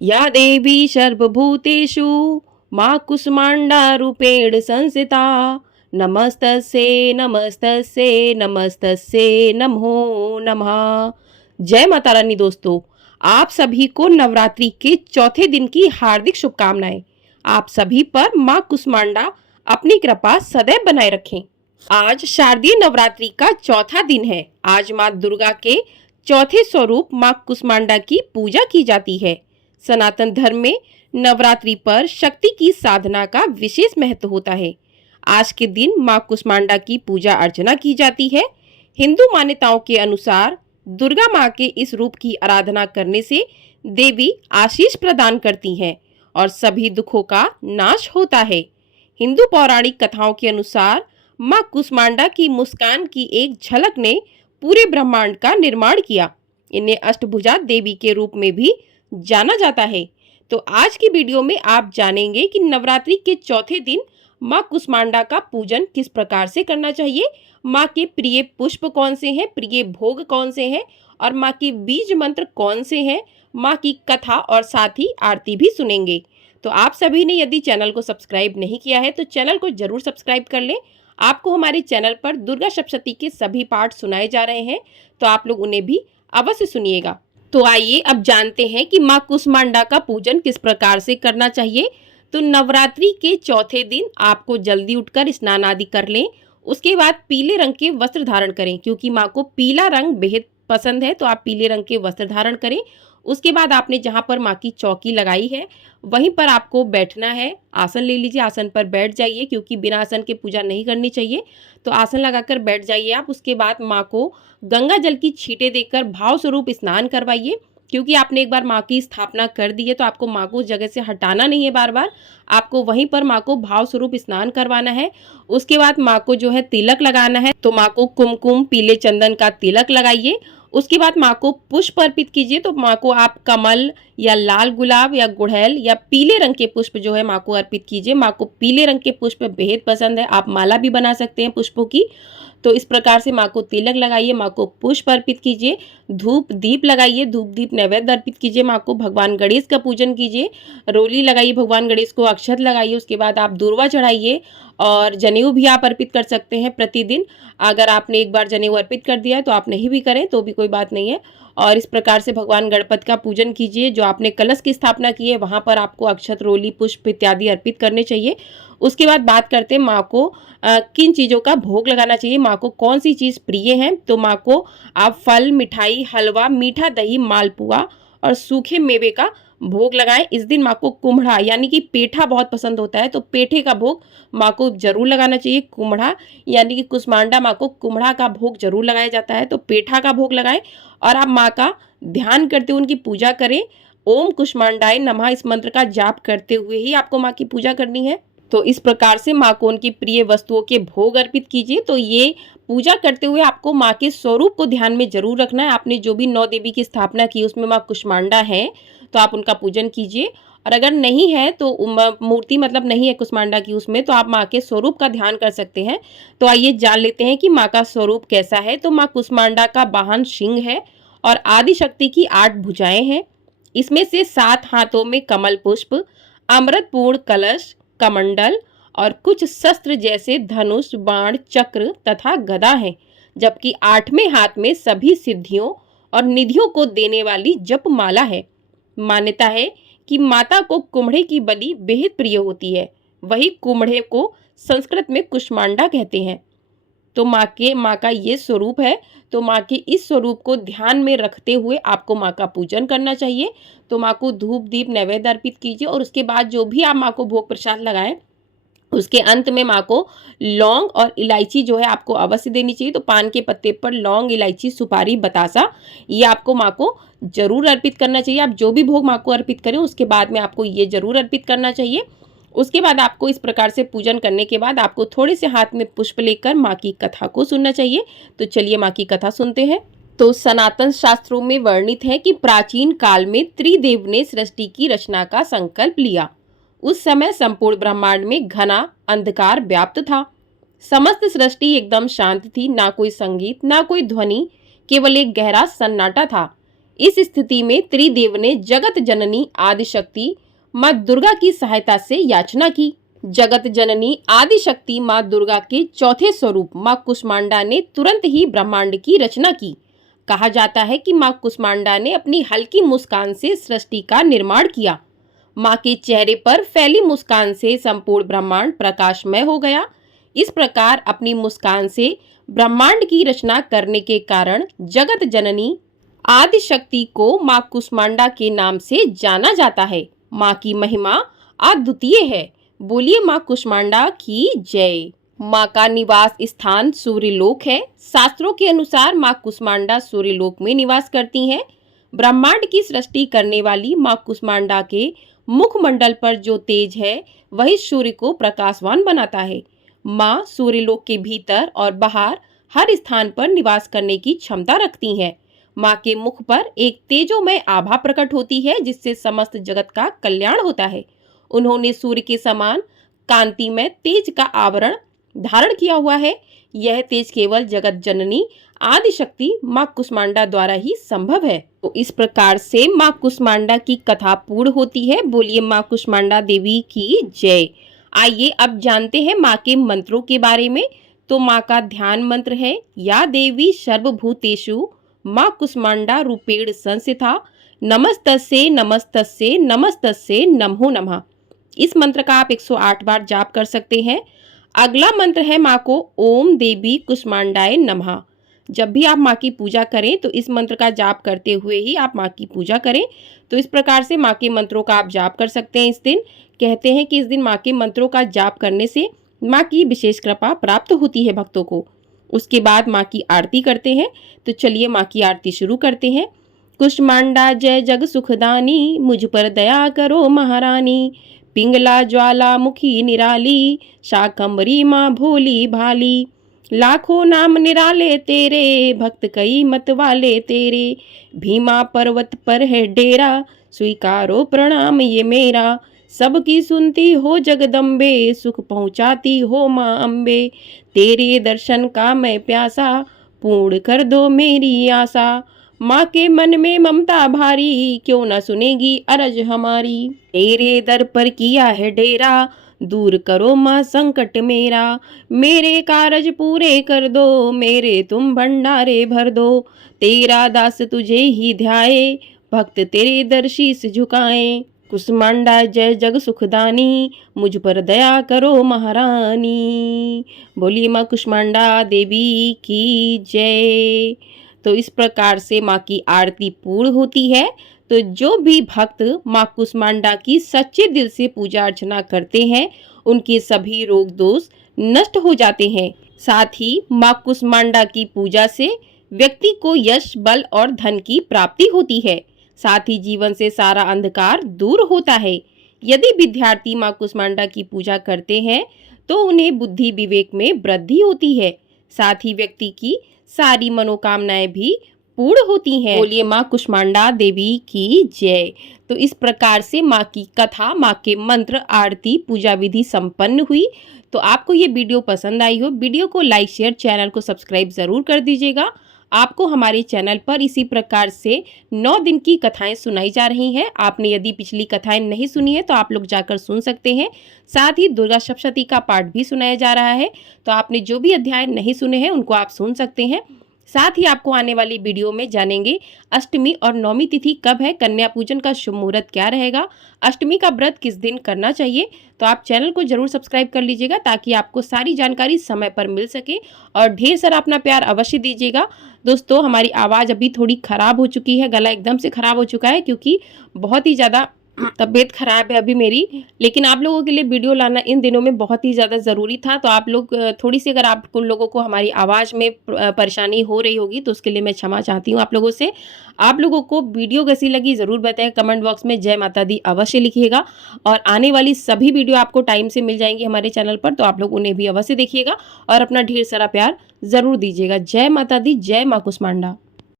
या देवी सर्वभूतेषु मां कुष्मांडा रूपेण संस्थिता। नमस्तस्यै नमस्तस्यै नमस्तस्यै नमो नमः। जय माता रानी। दोस्तों, आप सभी को नवरात्रि के चौथे दिन की हार्दिक शुभकामनाएं। आप सभी पर मां कुष्मांडा अपनी कृपा सदैव बनाए रखें। आज शारदीय नवरात्रि का चौथा दिन है। आज मां दुर्गा के चौथे स्वरूप मां कुष्मांडा की पूजा की जाती है। सनातन धर्म में नवरात्रि पर शक्ति की साधना का विशेष महत्व होता है। आज के दिन मां कुष्मांडा की पूजा अर्चना की जाती है। हिंदू मान्यताओं के अनुसार दुर्गा मां के इस रूप की आराधना करने से देवी आशीष प्रदान करती हैं और सभी दुखों का नाश होता है। हिंदू पौराणिक कथाओं के अनुसार मां कुष्मांडा की मुस्कान की एक झलक ने पूरे ब्रह्मांड का निर्माण किया। इन्हें अष्टभुजा देवी के रूप में भी जाना जाता है। तो आज की वीडियो में आप जानेंगे कि नवरात्रि के चौथे दिन मां कुष्मांडा का पूजन किस प्रकार से करना चाहिए, मां के प्रिय पुष्प कौन से हैं, प्रिय भोग कौन से हैं और मां के बीज मंत्र कौन से हैं, मां की कथा और साथ ही आरती भी सुनेंगे। तो आप सभी ने यदि चैनल को सब्सक्राइब नहीं किया है तो चैनल को जरूर सब्सक्राइब कर लें। आपको हमारे चैनल पर दुर्गा सप्तशती के सभी पाठ सुनाए जा रहे हैं, तो आप लोग उन्हें भी अवश्य सुनिएगा। तो आइए अब जानते हैं कि मां कुष्मांडा का पूजन किस प्रकार से करना चाहिए। तो नवरात्रि के चौथे दिन आपको जल्दी उठकर स्नान आदि कर लें। उसके बाद पीले रंग के वस्त्र धारण करें, क्योंकि मां को पीला रंग बेहद पसंद है, तो आप पीले रंग के वस्त्र धारण करें। उसके बाद आपने जहां पर मां की चौकी लगाई है वहीं पर आपको बैठना है। आसन ले लीजिए, आसन पर बैठ जाइए, क्योंकि बिना आसन के पूजा नहीं करनी चाहिए। तो आसन लगाकर बैठ जाइए आप। उसके बाद मां को गंगा जल की छींटे देकर भाव स्वरूप स्नान करवाइए, क्योंकि आपने एक बार मां की स्थापना कर दी है तो आपको मां को उस जगह से हटाना नहीं है। बार बार आपको वहीं पर मां को भाव स्वरूप स्नान करवाना है। उसके बाद मां को जो है तिलक लगाना है, तो मां को कुमकुम पीले चंदन का तिलक लगाइए। उसके बाद मां को पुष्प अर्पित कीजिए। तो मां को आप कमल या लाल गुलाब या गुड़हल या पीले रंग के पुष्प जो है मां को अर्पित कीजिए। मां को पीले रंग के पुष्प बेहद पसंद है, आप माला भी बना सकते हैं पुष्पों की। तो इस प्रकार से मां को तिलक लगाइए, मां को पुष्प अर्पित कीजिए, धूप दीप लगाइए, धूप दीप नैवेद्य अर्पित कीजिए मां को। भगवान गणेश का पूजन कीजिए, रोली लगाइए भगवान गणेश को, अक्षत लगाइए। उसके बाद आप दूर्वा चढ़ाइए और जनेऊ भी आप अर्पित कर सकते हैं प्रतिदिन। अगर आपने एक बार जनेऊ अर्पित कर दिया है तो आप नहीं भी करें तो भी कोई बात नहीं है। और इस प्रकार से भगवान गणपति का पूजन कीजिए। जो आपने कलश की स्थापना की है वहां पर आपको अक्षत, रोली, पुष्प इत्यादि अर्पित करने चाहिए। उसके बाद बात करते हैं माँ को किन चीज़ों का भोग लगाना चाहिए, माँ को कौन सी चीज़ प्रिय है। तो माँ को आप फल, मिठाई, हलवा, मीठा दही, मालपुआ और सूखे मेवे का भोग लगाएं। इस दिन माँ को कुम्हड़ा यानी कि पेठा बहुत पसंद होता है, तो पेठे का भोग माँ को जरूर लगाना चाहिए। कुम्हड़ा यानी कि कुष्मांडा माँ को कुम्हड़ा का भोग जरूर लगाया जाता है, तो पेठा का भोग लगाएं और आप माँ का ध्यान करते हुए उनकी पूजा करें। ओम कुष्मांडाय नमः इस मंत्र का जाप करते हुए ही आपको माँ की पूजा करनी है। तो इस प्रकार से माँ को उनकी प्रिय वस्तुओं के भोग अर्पित कीजिए। तो ये पूजा करते हुए आपको माँ के स्वरूप को ध्यान में जरूर रखना है। आपने जो भी 9 देवी की स्थापना की उसमें माँ कुष्मांडा है, तो आप उनका पूजन कीजिए। और अगर नहीं है तो मूर्ति मतलब नहीं है कुष्मांडा की उसमें, तो आप माँ के स्वरूप का ध्यान कर सकते हैं। तो आइए जान लेते हैं कि माँ का स्वरूप कैसा है। तो माँ कुष्मांडा का वाहन सिंह है और आदि शक्ति की 8 भुजाएं हैं। इसमें से 7 हाथों में कमल पुष्प, अमृतपूर्ण कलश, कमंडल और कुछ शस्त्र जैसे धनुष, बाण, चक्र तथा गदा है। जबकि 8वें हाथ में सभी सिद्धियों और निधियों को देने वाली जप माला है। मान्यता है कि माता को कुम्हड़े की बलि बेहद प्रिय होती है, वही कुम्हड़े को संस्कृत में कुष्मांडा कहते हैं। तो माँ का ये स्वरूप है। तो माँ के इस स्वरूप को ध्यान में रखते हुए आपको माँ का पूजन करना चाहिए। तो माँ को धूप दीप नैवेद्य अर्पित कीजिए और उसके बाद जो भी आप माँ को भोग प्रसाद लगाएं उसके अंत में माँ को लौंग और इलायची जो है आपको अवश्य देनी चाहिए। तो पान के पत्ते पर लौंग, इलायची, सुपारी, बतासा ये आपको माँ को जरूर अर्पित करना चाहिए। आप जो भी भोग माँ को अर्पित करें उसके बाद में आपको ये जरूर अर्पित करना चाहिए। उसके बाद आपको इस प्रकार से पूजन करने के बाद आपको थोड़े से हाथ में पुष्प लेकर माँ की कथा को सुनना चाहिए। तो चलिए माँ की कथा सुनते हैं। तो सनातन शास्त्रों में वर्णित है कि प्राचीन काल में त्रिदेव ने सृष्टि की रचना का संकल्प लिया। उस समय संपूर्ण ब्रह्मांड में घना अंधकार व्याप्त था। समस्त सृष्टि एकदम शांत थी, ना कोई संगीत, ना कोई ध्वनि, केवल एक गहरा सन्नाटा था। इस स्थिति में त्रिदेव ने जगत जननी आदिशक्ति माँ दुर्गा की सहायता से याचना की। जगत जननी आदिशक्ति माँ दुर्गा के चौथे स्वरूप माँ कुष्मांडा ने तुरंत ही ब्रह्मांड की रचना की। कहा जाता है कि माँ कुष्मांडा ने अपनी हल्की मुस्कान से सृष्टि का निर्माण किया। माँ के चेहरे पर फैली मुस्कान से संपूर्ण ब्रह्मांड प्रकाशमय हो गया। इस प्रकार अपनी मुस्कान से ब्रह्मांड की रचना करने के कारण जगत जननी आदिशक्ति को माँ कुष्मांडा के नाम से जाना जाता है। माँ की महिमा अद्वितीय है। बोलिए माँ कुष्मांडा की जय। माँ का निवास स्थान सूर्यलोक है। शास्त्रों के अनुसार माँ कुष्मांडा सूर्यलोक में निवास करती हैं। ब्रह्मांड की सृष्टि करने वाली माँ कुष्मांडा के मुखमंडल पर जो तेज है वही सूर्य को प्रकाशवान बनाता है। माँ सूर्यलोक के भीतर और बाहर हर स्थान पर निवास करने की क्षमता रखती हैं। माँ के मुख पर एक तेजोमय आभा प्रकट होती है जिससे समस्त जगत का कल्याण होता है। उन्होंने सूर्य के समान कांतिमय तेज का आवरण धारण किया हुआ है। यह तेज केवल जगत जननी आदिशक्ति माँ कुष्मांडा द्वारा ही संभव है। तो इस प्रकार से माँ कुष्मांडा की कथा पूर्ण होती है। बोलिए माँ कुष्मांडा देवी की जय। आइए अब जानते हैं माँ के मंत्रों के बारे में। तो माँ का ध्यान मंत्र है या देवी सर्वभूतेषु माँ कुष्मांडा रूपेण संस्थिता नमस्तस्यै नमस्तस्यै नमस्तस्यै नमो नमः। इस मंत्र का आप 108 बार जाप कर सकते हैं। अगला मंत्र है माँ को ओम देवी कुष्मांडाय नमः। जब भी आप माँ की पूजा करें तो इस मंत्र का जाप करते हुए ही आप माँ की पूजा करें। तो इस प्रकार से माँ के मंत्रों का आप जाप कर सकते हैं इस दिन। कहते हैं कि इस दिन माँ के मंत्रों का जाप करने से माँ की विशेष कृपा प्राप्त होती है भक्तों को। उसके बाद माँ की आरती करते हैं। तो चलिए माँ की आरती शुरू करते हैं। कुष्मांडा जय जग सुखदानी, मुझ पर दया करो महारानी। पिंगला ज्वाला मुखी निराली, शाकंभरी माँ भोली भाली। लाखों नाम निराले तेरे, भक्त कई मत वाले तेरे। भीमा पर्वत पर है डेरा, स्वीकारो प्रणाम ये मेरा। सबकी सुनती हो जगदम्बे, सुख पहुँचाती हो माँ अम्बे। तेरे दर्शन का मैं प्यासा, पूर्ण कर दो मेरी आशा। माँ के मन में ममता भारी, क्यों न सुनेगी अरज हमारी। तेरे दर पर किया है डेरा, दूर करो माँ संकट मेरा। मेरे कारज पूरे कर दो, मेरे तुम भंडारे भर दो। तेरा दास तुझे ही ध्याए, भक्त तेरे दर शीस झुकाए। कुष्मांडा जय जग सुखदानी, मुझ पर दया करो महारानी। बोलिए माँ कुष्मांडा देवी की जय। तो इस प्रकार से माँ की आरती पूर्ण होती है। तो जो भी भक्त माँ कुष्मांडा की सच्चे दिल से पूजा अर्चना करते हैं उनके सभी रोग दोष नष्ट हो जाते हैं। साथ ही माँ कुष्मांडा की पूजा से व्यक्ति को यश बल और धन की प्राप्ति होती है। साथ ही जीवन से सारा अंधकार दूर होता है। यदि विद्यार्थी माँ कुष्मांडा की पूजा करते हैं तो उन्हें बुद्धि विवेक में वृद्धि होती है। साथ ही व्यक्ति की सारी मनोकामनाएं भी पूर्ण होती हैं। बोलिए माँ कुष्मांडा देवी की जय। तो इस प्रकार से माँ की कथा, माँ के मंत्र, आरती, पूजा विधि संपन्न हुई। तो आपको ये वीडियो पसंद आई हो, वीडियो को लाइक शेयर, चैनल को सब्सक्राइब जरूर कर दीजिएगा। आपको हमारे चैनल पर इसी प्रकार से 9 दिन की कथाएं सुनाई जा रही हैं। आपने यदि पिछली कथाएं नहीं सुनी है तो आप लोग जाकर सुन सकते हैं। साथ ही दुर्गा सप्तशती का पाठ भी सुनाया जा रहा है। तो आपने जो भी अध्याय नहीं सुने हैं उनको आप सुन सकते हैं। साथ ही आपको आने वाली वीडियो में जानेंगे अष्टमी और नवमी तिथि कब है, कन्या पूजन का शुभ मुहूर्त क्या रहेगा, अष्टमी का व्रत किस दिन करना चाहिए। तो आप चैनल को जरूर सब्सक्राइब कर लीजिएगा ताकि आपको सारी जानकारी समय पर मिल सके। और ढेर सारा अपना प्यार अवश्य दीजिएगा। दोस्तों हमारी आवाज़ अभी थोड़ी ख़राब हो चुकी है, गला एकदम से ख़राब हो चुका है क्योंकि बहुत ही ज़्यादा तबीयत खराब है अभी मेरी। लेकिन आप लोगों के लिए वीडियो लाना इन दिनों में बहुत ही ज़्यादा ज़रूरी था। तो आप लोग थोड़ी सी अगर आप उन लोगों को हमारी आवाज़ में परेशानी हो रही होगी तो उसके लिए मैं क्षमा चाहती हूँ आप लोगों से। आप लोगों को वीडियो कैसी लगी ज़रूर बताएं, कमेंट बॉक्स में जय माता दी अवश्य लिखिएगा। और आने वाली सभी वीडियो आपको टाइम से मिल जाएंगी हमारे चैनल पर, तो आप लोग उन्हें भी अवश्य देखिएगा और अपना ढेर सारा प्यार ज़रूर दीजिएगा। जय माता दी, जय माँ कुष्मांडा।